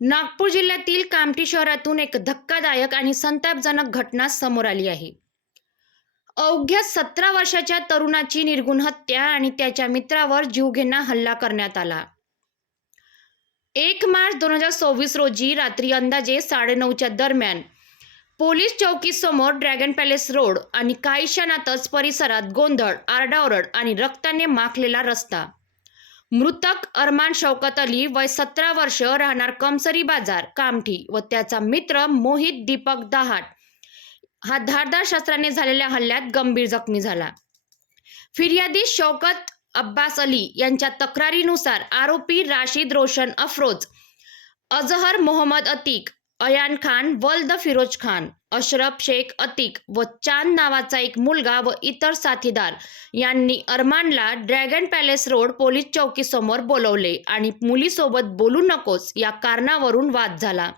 नागपूर जिल्ह्यातील कामठी शहरातून एक धक्कादायक आणि संतापजनक घटना समोर आली आहे. अवघ्या 17 वर्षाच्या तरुणाची निर्घृण हत्या आणि त्याच्या मित्रावर जीवघेणा हल्ला करण्यात आला. 1 मार्च 2024 रोजी रात्री अंदाजे 9:30च्या दरम्यान पोलीस चौकीसमोर ड्रॅगन पॅलेस रोड आणि काही क्षणातच परिसरात गोंधळ, आरडाओरड आणि रक्ताने माखलेला रस्ता. मृतक अरमान शौकत अली, वय 17 वर्ष, राहणार कमसरी बाजार, कामठी व त्याचा मित्र मोहित दीपक दहाट हा धारदार शस्त्राने झालेल्या हल्ल्यात गंभीर जखमी झाला. फिर्यादी शौकत अब्बास अली यांच्या तक्रारीनुसार आरोपी राशिद रोशन अफरोज, अजहर मोहम्मद अतिक, अयान खान वल्द फिरोज खान, अशरफ शेख अतिक व चांद नावाचा एक मुलगा व इतर साथीदार यांनी अरमानला ड्रॅगन पॅलेस रोड पोलीस चौकीसमोर बोलवले आणि मुलीसोबत बोलू नकोस या कारणावरून वाद झाला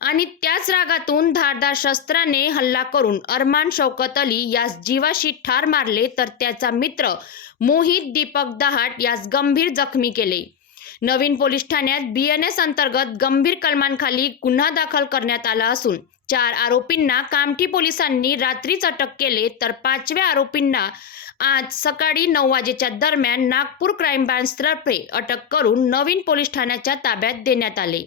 आणि त्याच रागातून धारदार शस्त्राने हल्ला करून अरमान शौकत अली यास जीवाशी ठार मारले, तर त्याचा मित्र मोहित दीपक दहाट यास गंभीर जखमी केले. नवीन पोलीस ठाण्यात BNS अंतर्गत गंभीर कलमांखाली गुन्हा दाखल करण्यात आला असून 4 आरोपींना कामठी पोलिसांनी रात्रीच अटक केले, तर 5व्या आरोपींना आज सकाळी 9 वाजेच्या दरम्यान नागपूर क्राईम ब्रांचतर्फे अटक करून नवीन पोलीस ठाण्याच्या ताब्यात देण्यात आले.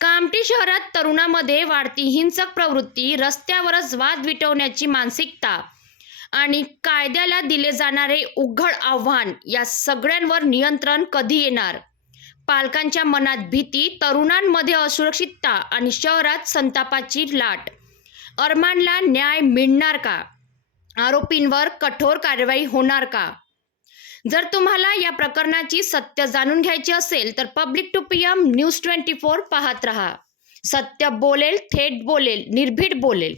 कामठी शहरात तरुणामध्ये वाढती हिंसक प्रवृत्ती, रस्त्यावरच वाद विटवण्याची मानसिकता आणि कायद्याला दिले जाणारे उघड आव्हान या सगळ्यांवर नियंत्रण कधी येणार? पालकांच्या मनात भीती, तरुणांमध्ये असुरक्षितता आणि शहरात संतापाची लाट. अरमानला न्याय मिळणार का? आरोपींवर कठोर कारवाई होणार का? जर तुम्हाला या प्रकरणाची सत्य जाणून घ्यायची असेल तर पब्लिक टू PM न्यूज 24 पाहत रहा. सत्य बोलेल, थेट बोलेल, निर्भीड बोलेल.